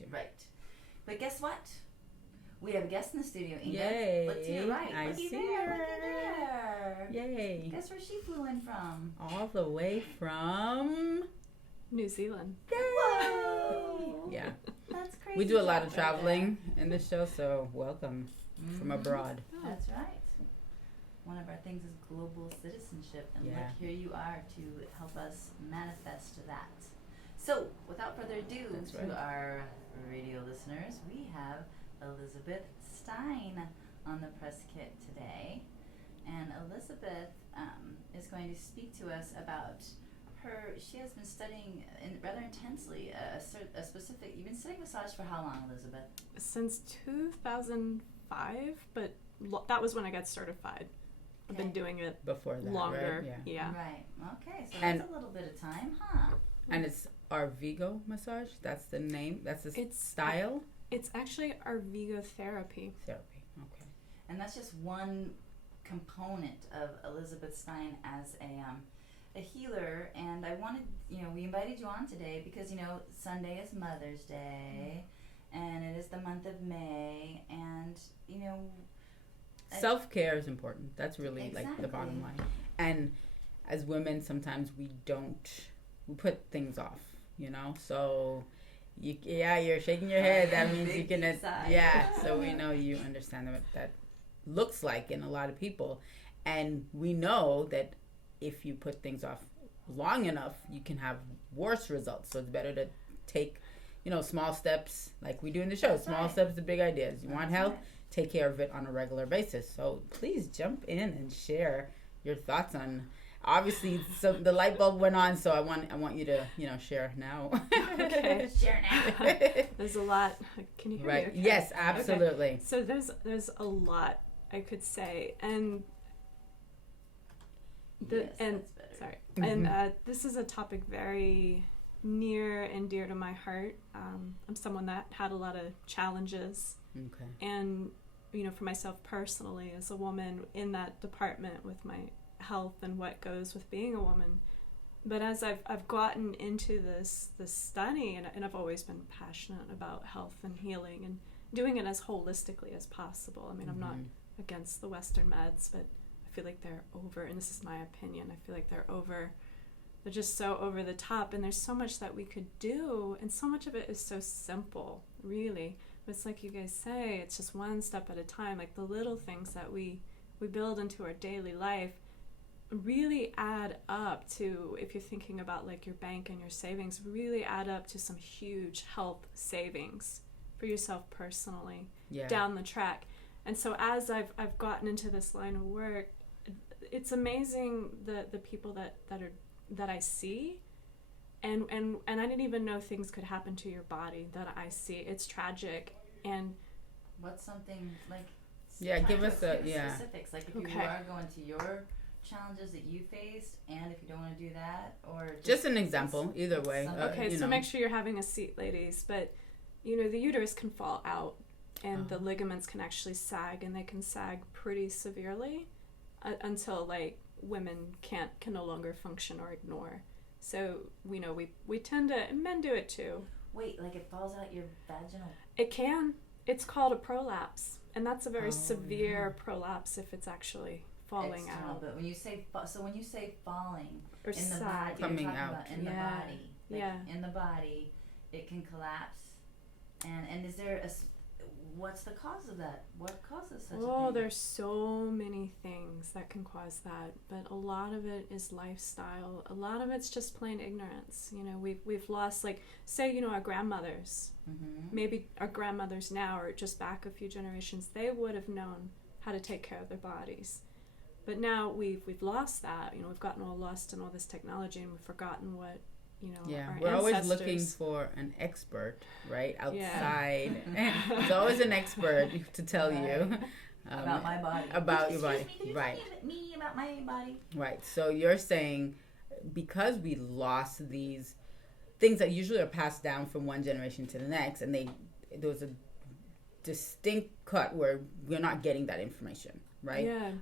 you. Right. But guess what? We have a guest in the studio, Inga. Yay. Look to your right. I Looky see there. her. Looky there. Yay. Guess where she flew in from? All the way from New Zealand. Whoa. Yeah. That's crazy. We do a lot of traveling in this show, so welcome from abroad. Oh. That's right. One of our things is global citizenship, and look, here you are to help us manifest that. So, without further ado, our radio listeners, we have Elizabeth Stein on the press kit today. And Elizabeth is going to speak to us about she has been studying rather intensely a specific, you've been studying massage for how long, Elizabeth? Since 2005, but that was when I got certified. I've been doing it before that, longer. Right? Yeah. Right. Okay, so that's a little bit of time, huh? And it's Arvigo massage? That's the name? That's the style? It's actually Arvigo Therapy. Therapy, okay. And that's just one component of Elizabeth Stein as a healer. And I wanted, we invited you on today because, Sunday is Mother's Day, and it is the month of May, and, self-care is important. That's really like the bottom line. And as women, sometimes we put things off, so you're shaking your head. That means you can, so we know you understand what that looks like in a lot of people. And we know that if you put things off long enough, you can have worse results. So it's better to take, small steps like we do in the show. Small steps to big ideas. You want health? Take care of it on a regular basis. So please jump in and share your thoughts on. Obviously, so the light bulb went on, so I want you to share now. Okay, share now. There's a lot. Can you hear me? Right. Okay? Yes, absolutely. Okay. So there's a lot I could say, and that's better. Sorry, and this is a topic very near and dear to my heart. I'm someone that had a lot of challenges. Okay. And, for myself personally, as a woman in that department with my health and what goes with being a woman. But as I've gotten into this study, and I've always been passionate about health and healing and doing it as holistically as possible. I mean, I'm not against the Western meds, but I feel like they're over, and this is my opinion, I feel like they're just so over the top, and there's so much that we could do, and so much of it is so simple, really. But it's like you guys say, it's just one step at a time. Like the little things that we build into our daily life really add up to, if you're thinking about like your bank and your savings, really add up to some huge health savings for yourself personally down the track. And so as I've gotten into this line of work, it's amazing the people that I see. And I didn't even know things could happen to your body that I see. It's tragic. And what's something like? Give us specifics. Like if you are going to your challenges that you faced, and if you don't want to do that, or just an example. Either way. So make sure you're having a seat, ladies. But the uterus can fall out, and the ligaments can actually sag, and they can sag pretty severely until like women can no longer function or ignore. So we tend to, and men do it too. Wait, like it falls out your vaginal? It can. It's called a prolapse, and that's a very severe prolapse if it's actually falling out. But when you say falling or in the body, coming out in the body, in the body, it can collapse. And is there what's the cause of that? What causes such a thing? Oh, there's so many things that can cause that, but a lot of it is lifestyle. A lot of it's just plain ignorance. We've lost, like, say, our grandmothers. Maybe our grandmothers now, or just back a few generations, they would have known how to take care of their bodies. But now we've lost that. We've gotten all lost in all this technology, and we've forgotten what we're always looking for an expert, right? Outside. There's always an expert to tell you about my body. About your body. Right. Me about my body. Right. So you're saying because we lost these things that usually are passed down from one generation to the next, and there was a distinct cut where we're not getting that information, right? Yeah.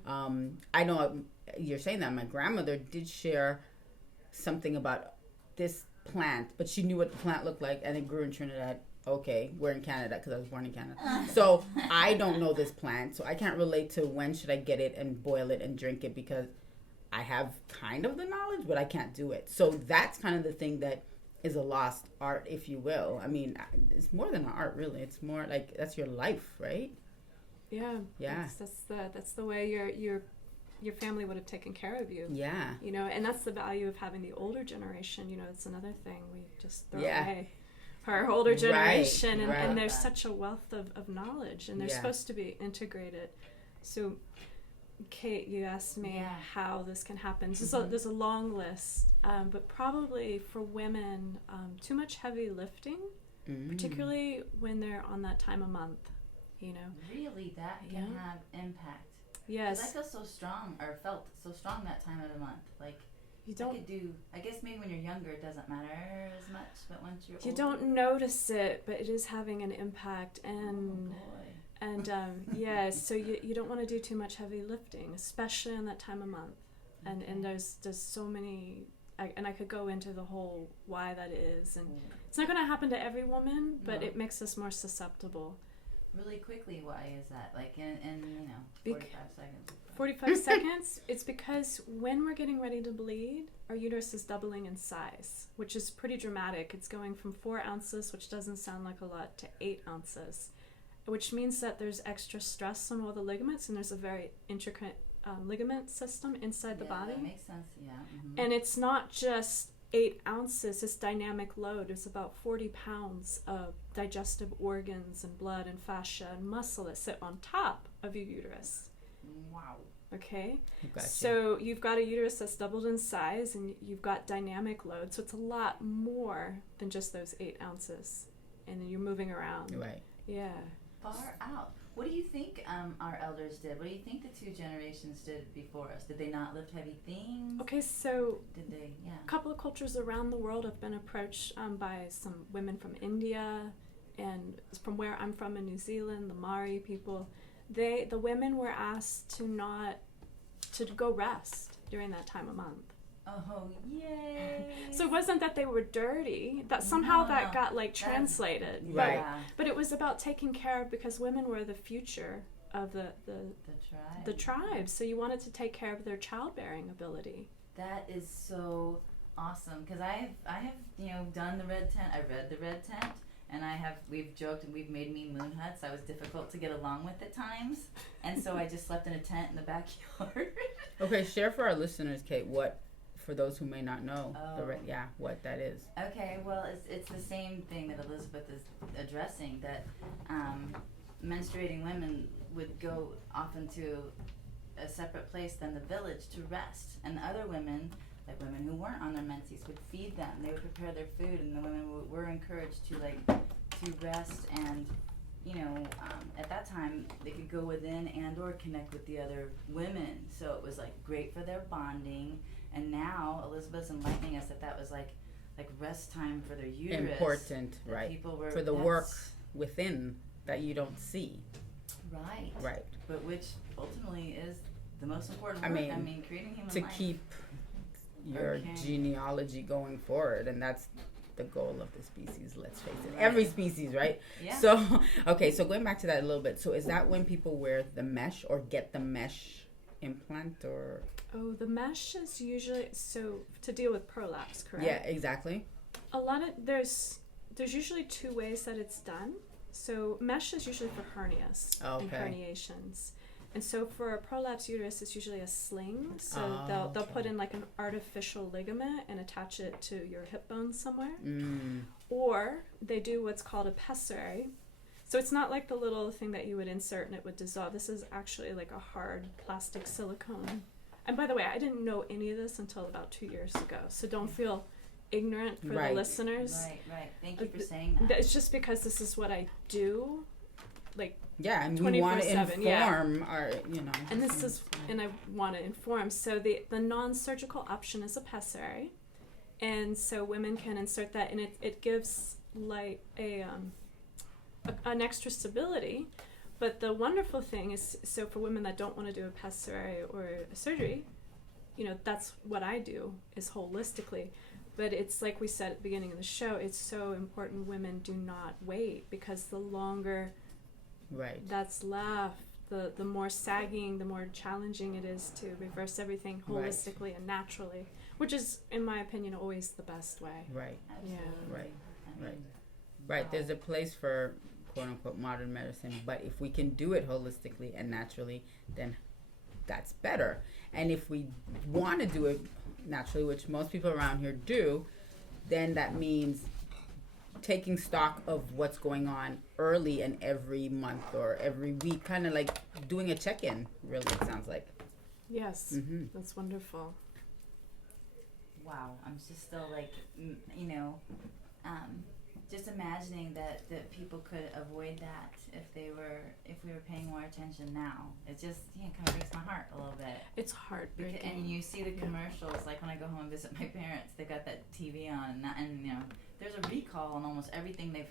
I know you're saying that my grandmother did share something about this plant, but she knew what the plant looked like, and it grew in Trinidad okay, we're in Canada because I was born in Canada. So I don't know this plant. So I can't relate to when should I get it and boil it and drink it because I have kind of the knowledge, but I can't do it. So that's kind of the thing that is a lost art, if you will. I mean, it's more than an art, really. It's more like that's your life, right? Yeah. Yeah. That's the way your family would have taken care of you. Yeah. You know, and that's the value of having the older generation. You know, it's another thing we just throw away. Our older generation, and there's such a wealth of knowledge, and they're supposed to be integrated. So, Kate, you asked me how this can happen. So there's a long list, but probably for women, too much heavy lifting, particularly when they're on that time of month, you know. Really, that can have impact. Yes. 'Cause I feel so strong, or felt so strong that time of the month. Like, you don't. I guess maybe when you're younger it doesn't matter as much, but once you're older. You don't notice it, but it is having an impact, and so you don't want to do too much heavy lifting, especially in that time of month. And there's so many, and I could go into the whole why that is, and it's not going to happen to every woman, but it makes us more susceptible. Really quickly, why is that? Like in 45 seconds. 45 seconds, it's because when we're getting ready to bleed, our uterus is doubling in size, which is pretty dramatic. It's going from 4 ounces, which doesn't sound like a lot, to 8 ounces, which means that there's extra stress on all the ligaments, and there's a very intricate ligament system inside the body. That makes sense, yeah. Mm-hmm. And it's not just 8 ounces, it's dynamic load. It's about 40 pounds of digestive organs and blood and fascia and muscle that sit on top of your uterus. Wow. Okay? Gotcha. So you've got a uterus that's doubled in size, and you've got dynamic load, so it's a lot more than just those 8 ounces. And then you're moving around. Right. Yeah. Far out. What do you think our elders did? What do you think the 2 generations did before us? Did they not lift heavy things? Okay, so did they? Yeah. A couple of cultures around the world have been approached by some women from India, and from where I'm from in New Zealand, the Maori people. The women were asked to go rest during that time of month. Oh, yay! So it wasn't that they were dirty, that somehow that got translated. Right. But it was about taking care of, because women were the future of the tribe. So you wanted to take care of their childbearing ability. That is so awesome, because I have done the red tent. I read the red tent, and we've joked and we've made me moon huts. I was difficult to get along with at times, and so I just slept in a tent in the backyard. Okay, share for our listeners, Kate, for those who may not know, what that is. Okay, well, it's the same thing that Elizabeth is addressing, that menstruating women would go often to a separate place than the village to rest, and the other women, like women who weren't on their menses, would feed them. They would prepare their food, and the women were encouraged to rest, and at that time they could go within and or connect with the other women, so it was great for their bonding. And now Elizabeth's enlightening us that was like rest time for their uterus. Important, right? For the work within that you don't see. Right. Right. But which ultimately is the most important work. I mean, creating human to life. Keep your genealogy going forward, and that's the goal of the species. Let's face it, every species, right? Yeah. So, okay, so going back to that a little bit. So, is that when people wear the mesh or get the mesh implant, or? Oh, the mesh is usually to deal with prolapse, correct? Yeah, exactly. A lot of there's usually 2 ways that it's done. So mesh is usually for hernias and herniations, and so for a prolapse uterus, it's usually a sling. So they'll put in an artificial ligament and attach it to your hip bone somewhere, or they do what's called a pessary. So it's not like the little thing that you would insert and it would dissolve. This is actually like a hard plastic silicone. And by the way, I didn't know any of this until about 2 years ago. So don't feel ignorant for the listeners. Right. Thank you for saying that. It's just because this is what I do. And we want to inform our, And this is, and I want to inform. So the non-surgical option is a pessary. And so women can insert that, and it gives an extra stability. But the wonderful thing is, so for women that don't want to do a pessary or a surgery, that's what I do, is holistically. But it's like we said at the beginning of the show, it's so important women do not wait, because the longer that's left, the more sagging, the more challenging it is to reverse everything holistically and naturally, which is, in my opinion, always the best way. Right. Yeah. Right. There's a place for quote unquote modern medicine, but if we can do it holistically and naturally, then that's better. And if we want to do it naturally, which most people around here do, then that means taking stock of what's going on early and every month or every week, kind of like doing a check-in, really, it sounds like. Yes, that's wonderful. Wow, I'm just still like, just imagining that people could avoid that if we were paying more attention now. It just kind of breaks my heart a little bit. It's heartbreaking. And you see the commercials, like when I go home and visit my parents, they got that TV on, and there's a recall on almost everything they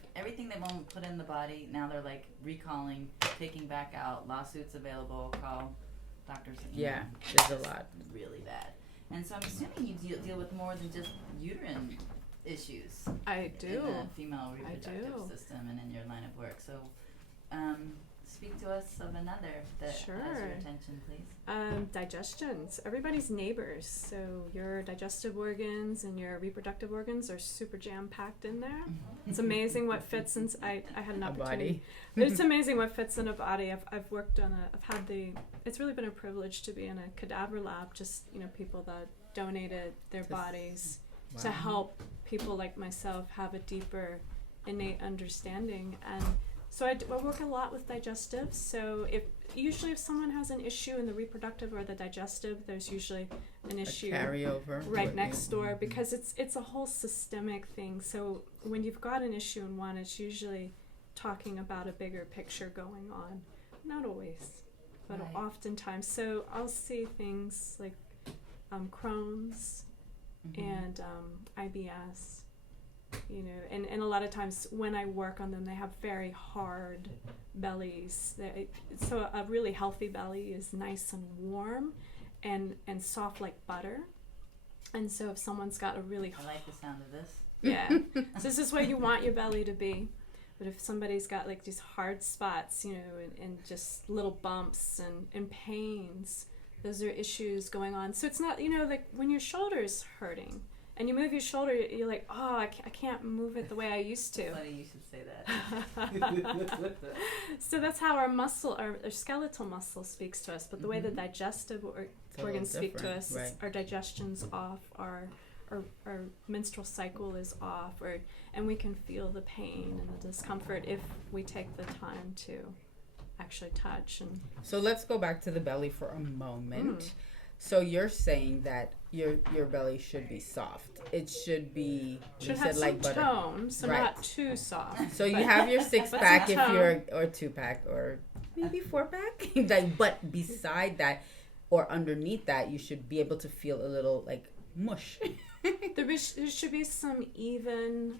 won't put in the body. Now they're like recalling, taking back out, lawsuits available, call doctors. Yeah, there's a lot. Really bad. And so I'm assuming you deal with more than just uterine issues. I do. In the female reproductive system and in your line of work. So, speak to us of another that has your attention, please. Digestions. Everybody's neighbors. So your digestive organs and your reproductive organs are super jam-packed in there. It's amazing what fits in. I had an opportunity. It's amazing what fits in a body. I've worked on it's really been a privilege to be in a cadaver lab, just, people that donated their bodies to help people like myself have a deeper innate understanding. And so I work a lot with digestives. So if someone has an issue in the reproductive or the digestive, there's usually an issue carryover right next door, because it's a whole systemic thing. So when you've got an issue in one, it's usually talking about a bigger picture going on. Not always, but oftentimes. So I'll see things like Crohn's and IBS, and a lot of times when I work on them, they have very hard bellies. So a really healthy belly is nice and warm and soft like butter. And so if someone's got a really... I like the sound of this. Yeah. So this is where you want your belly to be. But if somebody's got like these hard spots, and just little bumps and pains, those are issues going on. So it's not, like when your shoulder's hurting and you move your shoulder, you're like, oh, I can't move it the way I used to. Funny you should say that. So that's how our skeletal muscle speaks to us. But the way the digestive organs speak to us, our digestion's off, our menstrual cycle is off, and we can feel the pain and the discomfort if we take the time to actually touch. And so let's go back to the belly for a moment. So you're saying that your belly should be soft. It should be have some like butter. Tone, so not too soft. So you have your 6-pack or 2-pack or maybe 4-pack. But beside that or underneath that, you should be able to feel a little like mush. There should be some even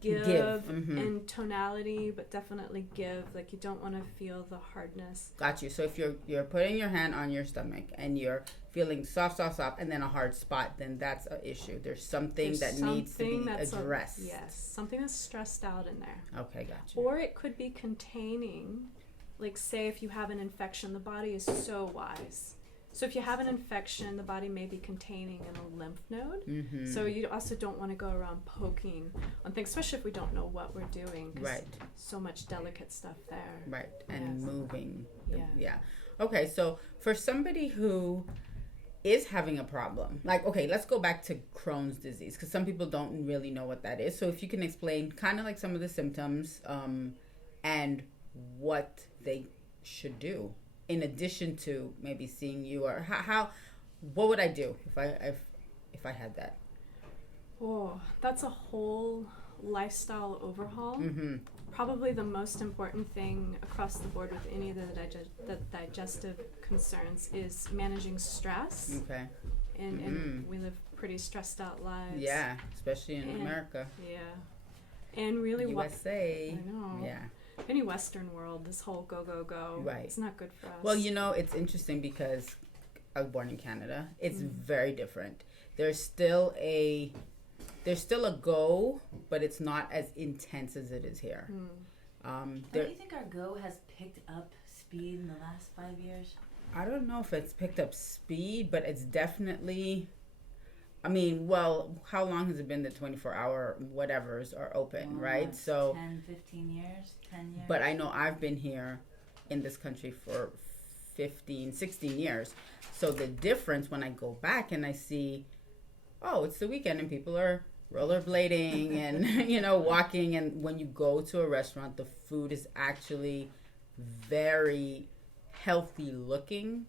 give and tonality, but definitely give. Like you don't want to feel the hardness. Got you. So if you're putting your hand on your stomach and you're feeling soft, and then a hard spot, then that's an issue. There's something that needs to be addressed. Yes, something that's stressed out in there. Okay, got you. Or it could be containing, like say if you have an infection, the body is so wise. So if you have an infection, the body may be containing a lymph node. So you also don't want to go around poking on things, especially if we don't know what we're doing. Right. So much delicate stuff there. Right. And moving. Yeah. Okay. So for somebody who is having a problem, like, okay, let's go back to Crohn's disease, because some people don't really know what that is. So if you can explain kind of like some of the symptoms and what they should do, in addition to maybe seeing you, or what would I do if I had that? Oh, that's a whole lifestyle overhaul. Probably the most important thing across the board with any of the digestive concerns is managing stress. Okay. And we live pretty stressed out lives. Yeah, especially in America. Yeah. And really USA. I know. Yeah. Any Western world, this whole go, right. It's not good for us. Well, it's interesting because I was born in Canada. It's very different. there's still a go, but it's not as intense as it is here. Do you think our go has picked up speed in the last 5 years? I don't know if it's picked up speed, but it's definitely, I mean, well, how long has it been that 24-hour whatevers are open, right? So 10, 15 years, 10 years. But I know I've been here in this country for 15, 16 years. So the difference when I go back and I see, oh, it's the weekend and people are rollerblading and, you know, walking. And when you go to a restaurant, the food is actually very healthy looking.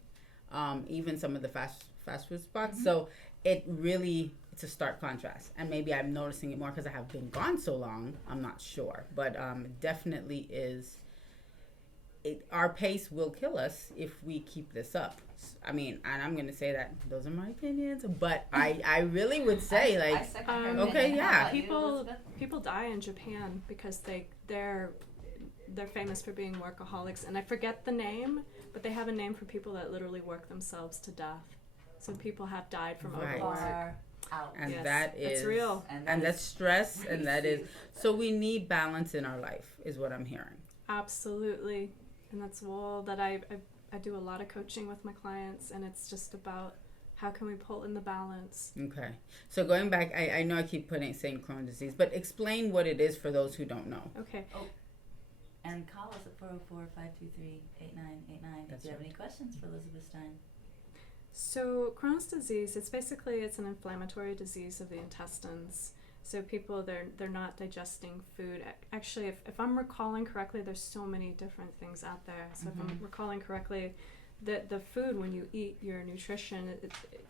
Even some of the fast food spots. So it's a stark contrast. And maybe I'm noticing it more because I have been gone so long. I'm not sure. But it definitely is. Our pace will kill us if we keep this up. I mean, and I'm going to say that those are my opinions, but I really would say okay, yeah. People die in Japan because they're famous for being workaholics, and I forget the name, but they have a name for people that literally work themselves to death. So people have died from overwork. And yes, that is real. And that's stress, and that is, so we need balance in our life is what I'm hearing. Absolutely. And that's all that I do a lot of coaching with my clients, and it's just about how can we pull in the balance. Okay. So going back, I know I keep saying Crohn's disease, but explain what it is for those who don't know. Okay. And call us at 404-523-8989 if you have any questions for Elizabeth Stein. So Crohn's disease, it's an inflammatory disease of the intestines. So people, they're not digesting food. Actually, if I'm recalling correctly, there's so many different things out there. So if I'm recalling correctly, the food, when you eat your nutrition,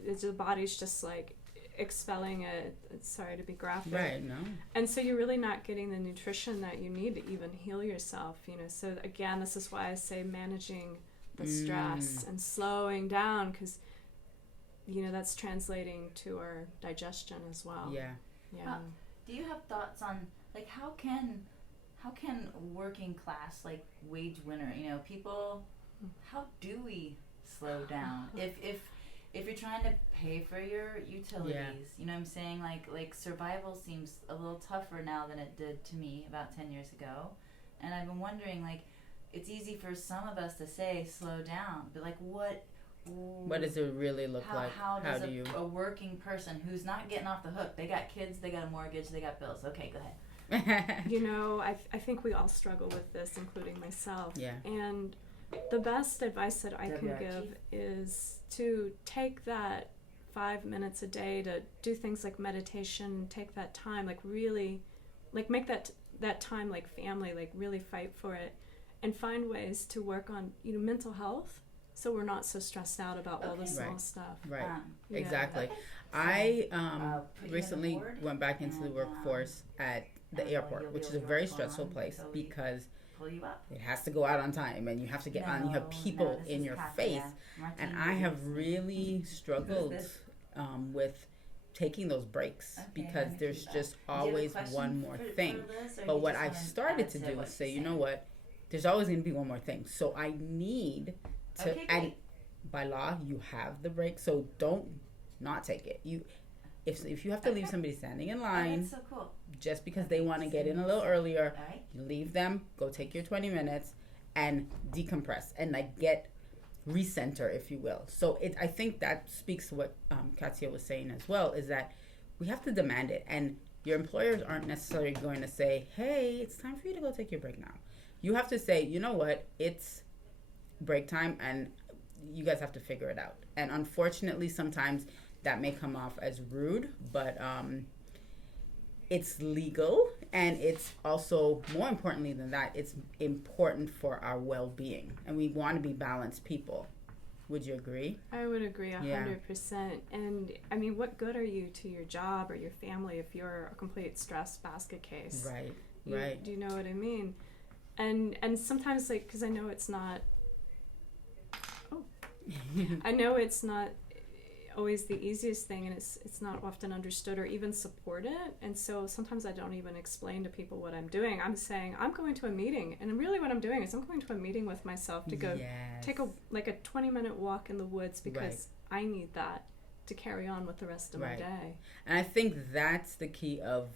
it's the body's just like expelling it. Sorry to be graphic. Right, no. And so you're really not getting the nutrition that you need to even heal yourself, you know. So again, this is why I say managing the stress and slowing down, because, you know, that's translating to our digestion as well. Yeah. Yeah. Do you have thoughts on, like, how can working class, like, wage winner, you know, people, how do we slow down? If you're trying to pay for your utilities, you know what I'm saying? Like survival seems a little tougher now than it did to me about 10 years ago. And I've been wondering, like, it's easy for some of us to say slow down, but like what does it really look like? How does a working person who's not getting off the hook, they got kids, they got a mortgage, they got bills. Okay, go ahead. You know, I think we all struggle with this, including myself. Yeah. And the best advice that I can give is to take that 5 minutes a day to do things like meditation, take that time, like really, like make that time like family, like really fight for it, and find ways to work on, you know, mental health, so we're not so stressed out about all the small stuff. Right. Exactly. Okay. I recently went back into the workforce at the airport, which is a very stressful place because it has to go out on time and you have to get on. You have people in your face. And I have really struggled with taking those breaks because there's just always one more thing. But what I've started to do is say, you know what? There's always going to be one more thing. So I need to, and by law, you have the break. So don't not take it. If you have to leave somebody standing in line, that's so cool. Just because they want to get in a little earlier, you leave them, go take your 20 minutes and decompress and like get recenter, if you will. So I think that speaks to what Katya was saying as well, is that we have to demand it. And your employers aren't necessarily going to say, hey, it's time for you to go take your break now. You have to say, you know what, it's break time and you guys have to figure it out. And unfortunately, sometimes that may come off as rude, but it's legal, and it's also, more importantly than that, it's important for our well-being, and we want to be balanced people. Would you agree? I would agree 100%. And I mean, what good are you to your job or your family if you're a complete stress basket case? Right. Do you know what I mean? And sometimes, like, because I know it's not always the easiest thing, and it's not often understood or even supported, and so sometimes I don't even explain to people what I'm doing. I'm saying I'm going to a meeting, and really what I'm doing is I'm going to a meeting with myself to go take a 20-minute walk in the woods because I need that to carry on with the rest of my day. And I think that's the key of,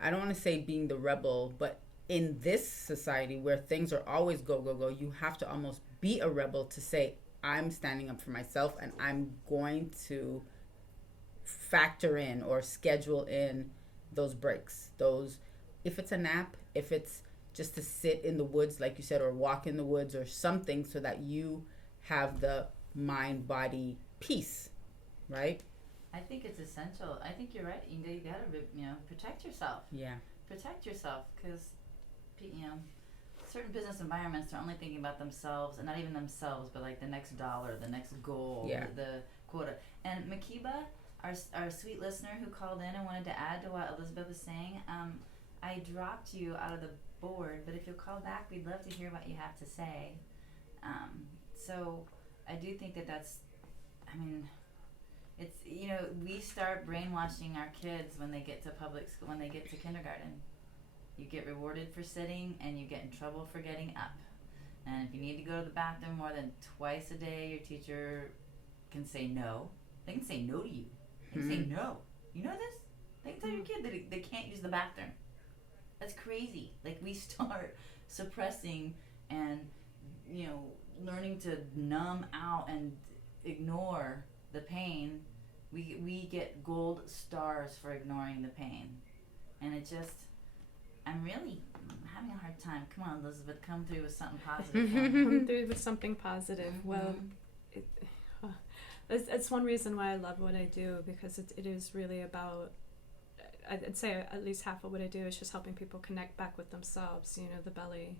I don't want to say being the rebel, but in this society where things are always go, go, go, you have to almost be a rebel to say, I'm standing up for myself and I'm going to factor in or schedule in those breaks. Those, if it's a nap, if it's just to sit in the woods, like you said, or walk in the woods or something, so that you have the mind-body peace, right? I think it's essential. I think you're right, Inga. You gotta, protect yourself. Yeah. Protect yourself, because, certain business environments are only thinking about themselves, and not even themselves, but like the next dollar, the next goal, the quota. And Makiba, our sweet listener who called in and wanted to add to what Elizabeth was saying, I dropped you out of the board, but if you'll call back, we'd love to hear what you have to say. So I do think that's, it's, we start brainwashing our kids when they get to public school, when they get to kindergarten. You get rewarded for sitting, and you get in trouble for getting up. And if you need to go to the bathroom more than twice a day, your teacher can say no. They can say no to you. They can say no. You know this? They can tell your kid that they can't use the bathroom. That's crazy. Like, we start suppressing and, learning to numb out and ignore the pain. We get gold stars for ignoring the pain. And it just, I'm having a hard time. Come on, Elizabeth, come through with something positive. Come through with something positive. Well, it's one reason why I love what I do, because it is really about, I'd say at least half of what I do is just helping people connect back with themselves. The belly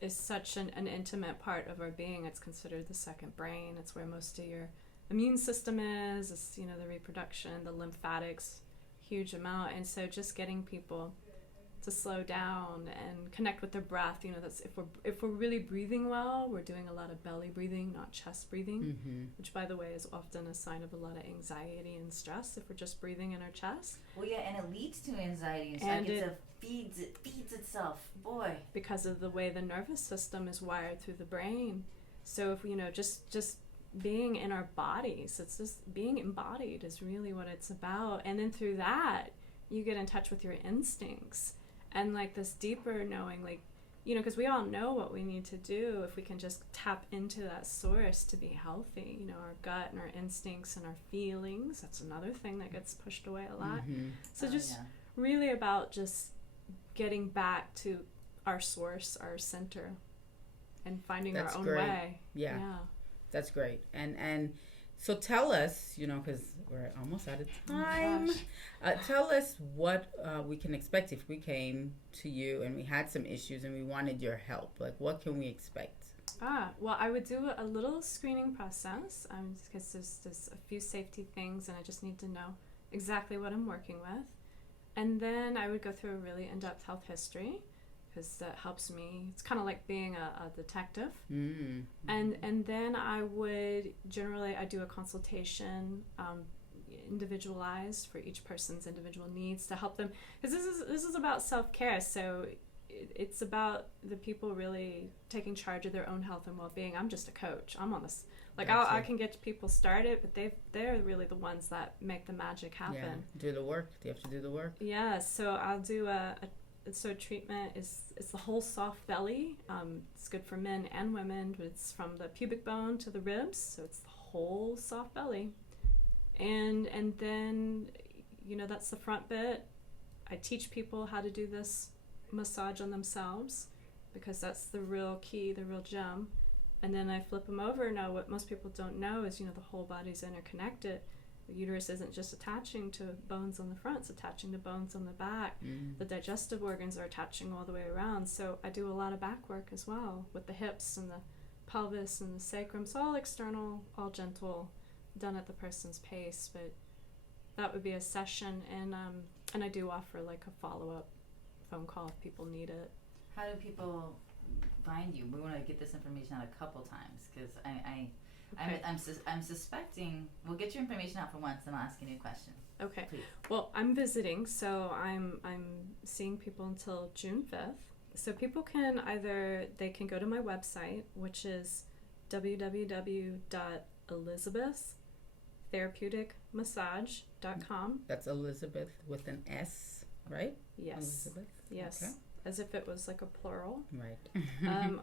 is such an intimate part of our being. It's considered the second brain. It's where most of your immune system is. It's, the reproduction, the lymphatics, huge amount. And so just getting people to slow down and connect with their breath. That's if we're really breathing well, we're doing a lot of belly breathing, not chest breathing, which, by the way, is often a sign of a lot of anxiety and stress if we're just breathing in our chest. Well, yeah, and it leads to anxiety and it feeds itself, boy, because of the way the nervous system is wired through the brain. So if just being in our bodies, it's just being embodied is really what it's about. And then through that, you get in touch with your instincts. And like this deeper knowing, because we all know what we need to do if we can just tap into that source to be healthy. Our gut and our instincts and our feelings. That's another thing that gets pushed away a lot. So really about just getting back to our source, our center, and finding our own way. Yeah. That's great. And so tell us, because we're almost out of time. Tell us what we can expect if we came to you and we had some issues and we wanted your help. Like, what can we expect? Well, I would do a little screening process because there's a few safety things, and I just need to know exactly what I'm working with. And then I would go through a really in-depth health history, because that helps me. It's kind of like being a detective. And then I would I do a consultation, individualized for each person's individual needs to help them, because this is about self-care. So it's about the people really taking charge of their own health and well-being. I'm just a coach. I'm on this. I can get people started, but they're really the ones that make the magic happen. Yeah, do the work. They have to do the work. Yeah, so I'll do so treatment is the whole soft belly. It's good for men and women, but it's from the pubic bone to the ribs, so it's the whole soft belly. And then, that's the front bit. I teach people how to do this massage on themselves, because that's the real key, the real gem. And then I flip them over. Now, what most people don't know is, the whole body's interconnected. The uterus isn't just attaching to bones on the front, it's attaching to bones on the back. The digestive organs are attaching all the way around. So I do a lot of back work as well, with the hips and the pelvis and the sacrum. It's all external, all gentle, done at the person's pace. But that would be a session. And I do offer like a follow-up phone call if people need it. How do people find you? We want to get this information out a couple times, because I'm suspecting. We'll get your information out for once, and I'll ask you a new question. Okay. Please. Well, I'm visiting, so I'm seeing people until June 5th. So people can they can go to my website, which is www.elizabeththerapy.com. therapeuticmassage.com. That's Elizabeth with an S, right? Yes. Elizabeth? Yes. Okay. As if it was like a plural. Right.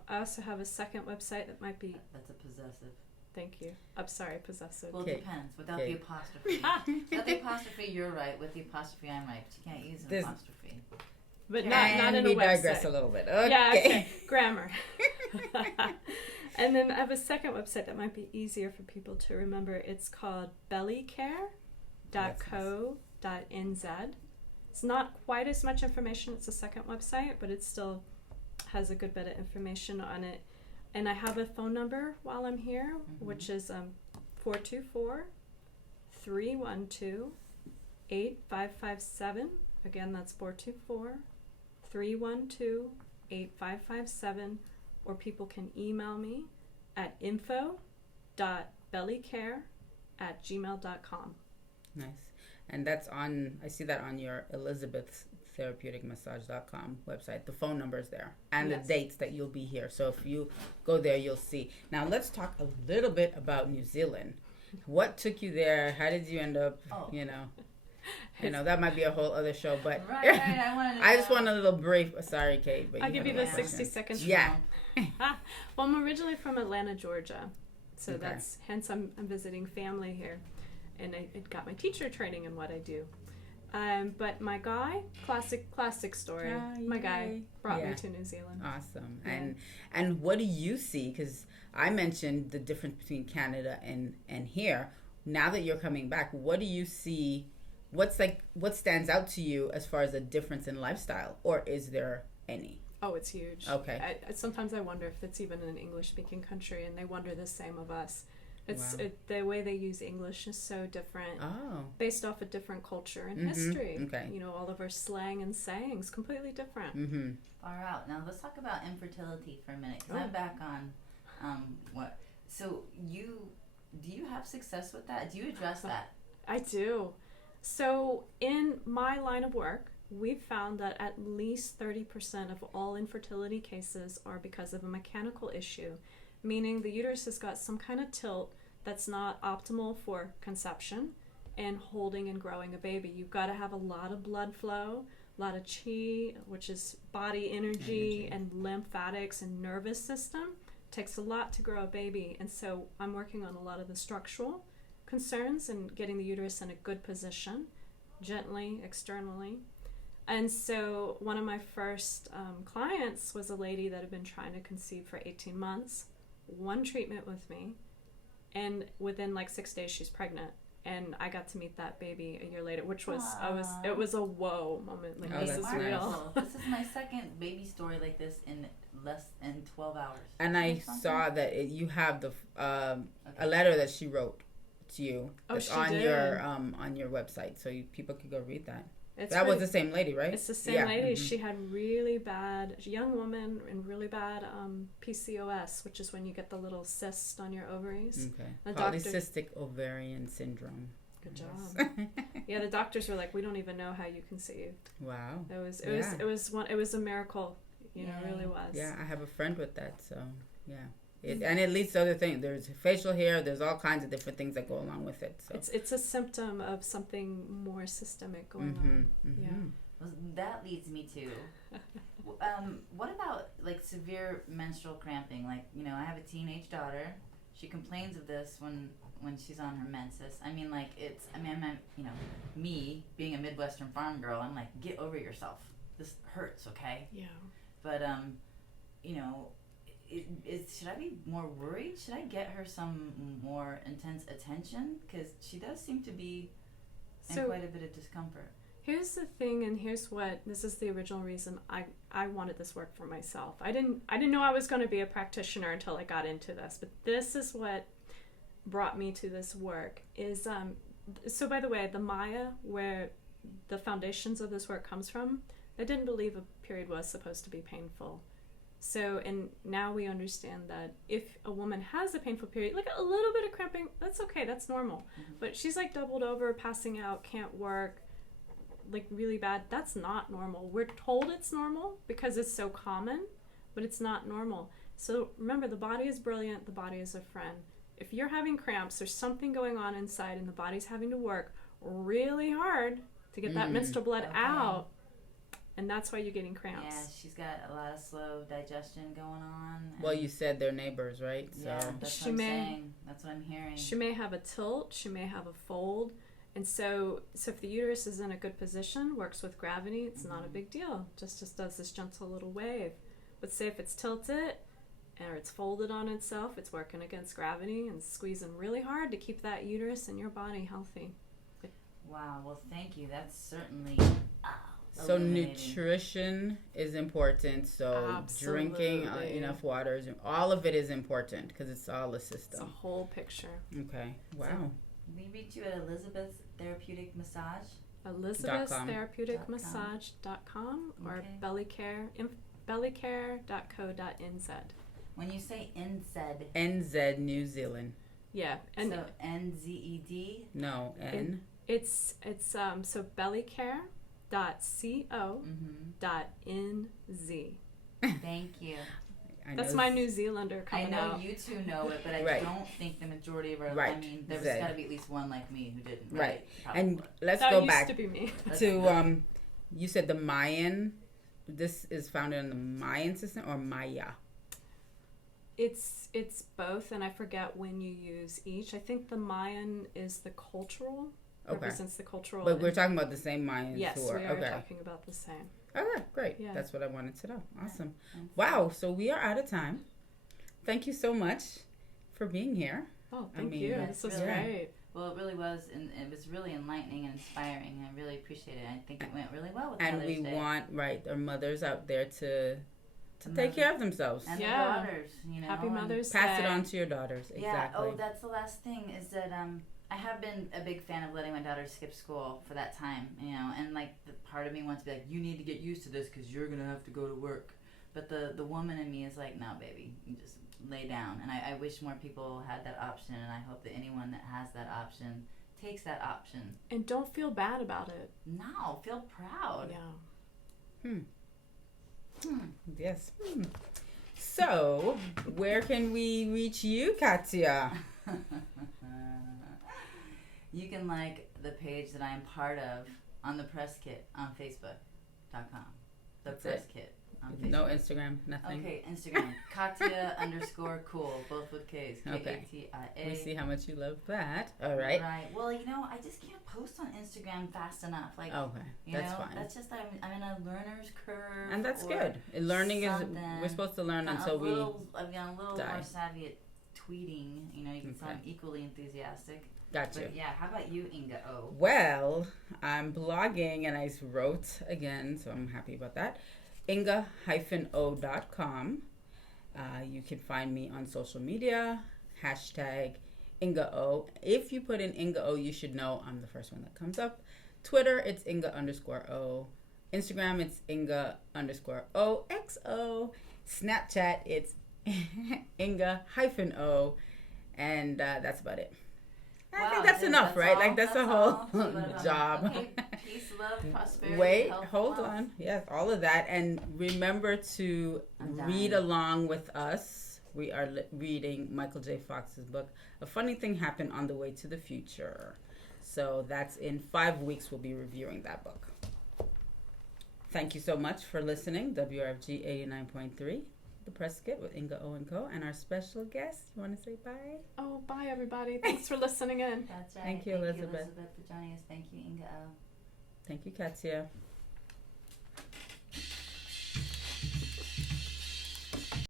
I also have a second website that might be... That's a possessive. Thank you. I'm sorry, possessive. Well, it depends. Without the apostrophe. Without the apostrophe, you're right. With the apostrophe, I'm right. But you can't use an apostrophe. But not in a we website. digress a little bit. Okay. Yeah, okay. Grammar. And then I have a second website that might be easier for people to remember. It's called bellycare.co.nz. It's not quite as much information. It's a second website, but it still has a good bit of information on it. And I have a phone number while I'm here, which is 424-312-8557. Again, that's 424-312-8557. Or people can email me at info.bellycare@gmail.com. Nice. And that's on, I see that on your Elizabeth therapeuticmassage.com website. The phone number is there and the dates that you'll be here. So if you go there, you'll see. Now let's talk a little bit about New Zealand. What took you there? How did you end up, you know, that might be a whole other show, but right, I just want a little brief. Sorry, Kate, but I'll give you the 60 seconds. Yeah. Well, I'm originally from Atlanta, Georgia. So that's, hence I'm visiting family here. And I got my teacher training in what I do. But my guy, classic story. My guy brought me to New Zealand. Awesome. Yeah. And what do you see? Because I mentioned the difference between Canada and here. Now that you're coming back, what do you see? What stands out to you as far as a difference in lifestyle, or is there any? Oh, it's huge. Okay. Sometimes I wonder if it's even an English-speaking country, and they wonder the same of us. The way they use English is so different, based off a different culture and history. Okay. You know, all of our slang and sayings completely different. Far out. Now let's talk about infertility for a minute. Because I'm back on what. So do you have success with that? Do you address that? I do. So in my line of work, we've found that at least 30% of all infertility cases are because of a mechanical issue. Meaning the uterus has got some kind of tilt that's not optimal for conception and holding and growing a baby. You've got to have a lot of blood flow, a lot of chi, which is body energy, and lymphatics and nervous system. It takes a lot to grow a baby. And so I'm working on a lot of the structural concerns and getting the uterus in a good position, gently, externally. And so one of my first clients was a lady that had been trying to conceive for 18 months. One treatment with me, and within like 6 days she's pregnant, and I got to meet that baby a year later, which was it was a whoa moment. Like, this is real. This is my second baby story like this in less than 12 hours. And I saw that you have the a letter that she wrote to you that's on your website, so people could go read that. That was the same lady, right? It's the same lady. She had really bad, young woman, and really bad PCOS, which is when you get the little cyst on your ovaries. Okay. Polycystic ovarian syndrome. Good job. Yeah, the doctors were like, we don't even know how you conceived. Wow. It was a miracle. You know, it really was. Yeah, I have a friend with that, so yeah. And it leads to other things. There's facial hair. There's all kinds of different things that go along with it. So it's a symptom of something more systemic going on. Yeah. Well, that leads me to, what about like severe menstrual cramping? Like, you know, I have a teenage daughter. She complains of this when she's on her menses. I mean, like I'm, you know, me being a Midwestern farm girl, I'm like, get over yourself. This hurts, okay? Yeah. But you know. Should I be more worried? Should I get her some more intense attention? Because she does seem to be in quite a bit of discomfort. Here's the thing, and this is the original reason I wanted this work for myself. I didn't know I was going to be a practitioner until I got into this, but this is what brought me to this work. So by the way, the Maya, where the foundations of this work comes from, they didn't believe a period was supposed to be painful. So, and now we understand that if a woman has a painful period, like a little bit of cramping, that's okay, that's normal. But she's like doubled over, passing out, can't work, like really bad, that's not normal. We're told it's normal because it's so common, but it's not normal. So remember, the body is brilliant, the body is a friend. if you're having cramps, there's something going on inside and the body's having to work really hard to get that menstrual blood out. And that's why you're getting cramps. Yeah, she's got a lot of slow digestion going on. Well, you said they're neighbors, right? Yeah, so that's what I'm saying. That's what I'm hearing. She may have a tilt. She may have a fold. And so if the uterus is in a good position, works with gravity, it's not a big deal. Just does this gentle little wave. But say if it's tilted or it's folded on itself, it's working against gravity and squeezing really hard to keep that uterus and your body healthy. Wow. Well, thank you. That's certainly... So nutrition is important. So Absolutely. Drinking enough water, all of it is important because it's all a system. It's a whole picture. Okay. Wow. So we reach you at Elizabeth Therapeutic Massage. ElizabethTherapeuticMassage.com or bellycare.co.nz. When you say NZ. NZ, New Zealand. Yeah. And so NZED? No, N. It's so bellycare.co.nz. Thank you. That's my New Zealander coming out. I know you two know it, but I don't think the majority of our... I mean, there's got to be at least one like me who didn't. Right. Probably. And let's that go used back to be me. to, you said the Mayan. This is founded in the Mayan system or Maya? It's both, and I forget when you use each. I think the Mayan is the cultural, represents the cultural. But we're talking about the same Mayans. Yes, who are, we are talking about the same. Okay, great. Yeah. That's what I wanted to know. Awesome. Wow, so we are out of time. Thank you so much for being here. Oh, thank you. This was great. Well, it really was, and it was really enlightening and inspiring. I really appreciate it. I think it went really well with and Mother's Day. Want our mothers out there to take care of themselves. And the daughters, Happy Mother's Day. Pass it on to your daughters. Yeah. Exactly. Oh, that's the last thing is that I have been a big fan of letting my daughter skip school for that time, and like the part of me wants to be like, you need to get used to this because you're gonna have to go to work. But the woman in me is like, no, baby, you just lay down. And I wish more people had that option, and I hope that anyone that has that option takes that option. And don't feel bad about it. No, feel proud. Yeah. Yes. So, where can we reach you, Katya? You can like the page that I'm part of on the Press Kit on Facebook.com. The Press Kit on Facebook. No Instagram, nothing. Okay, Instagram. Katya_cool, both with K's. Katia. We see how much you love that. All right. Right. Well, I just can't post on Instagram fast enough. Like, that's fine. That's just I'm in a learner's curve. And that's good. Learning something. we're supposed to learn until we I've gotten a little die. more savvy at tweeting. You can sound equally enthusiastic. Gotcha. But yeah, how about you, Inga O? Well, I'm blogging and I wrote again, so I'm happy about that. Inga-o.com. You can find me on social media, #IngaO. If you put in Inga O, you should know I'm the first one that comes up. Twitter, it's Inga_O. Instagram, it's Inga_OXO. Snapchat, it's Inga-O. And that's about it. I think that's enough, right? Like, that's a whole job. Okay. Peace, love, prosperity, Wait, health, hold wealth. on. Yes, all of that. And remember to read along with us. We are reading Michael J. Fox's book, A Funny Thing Happened on the Way to the Future. So that's in 5 weeks. We'll be reviewing that book. Thank you so much for listening. WRFG 89.3. The Press Kit with Inga O and Co. And our special guest. You want to say bye? Oh, bye, everybody. Thanks for listening in. That's right. Thank you, Elizabeth. Thank you, Elizabeth, for joining us. Thank you, Inga O. Thank you, Katya.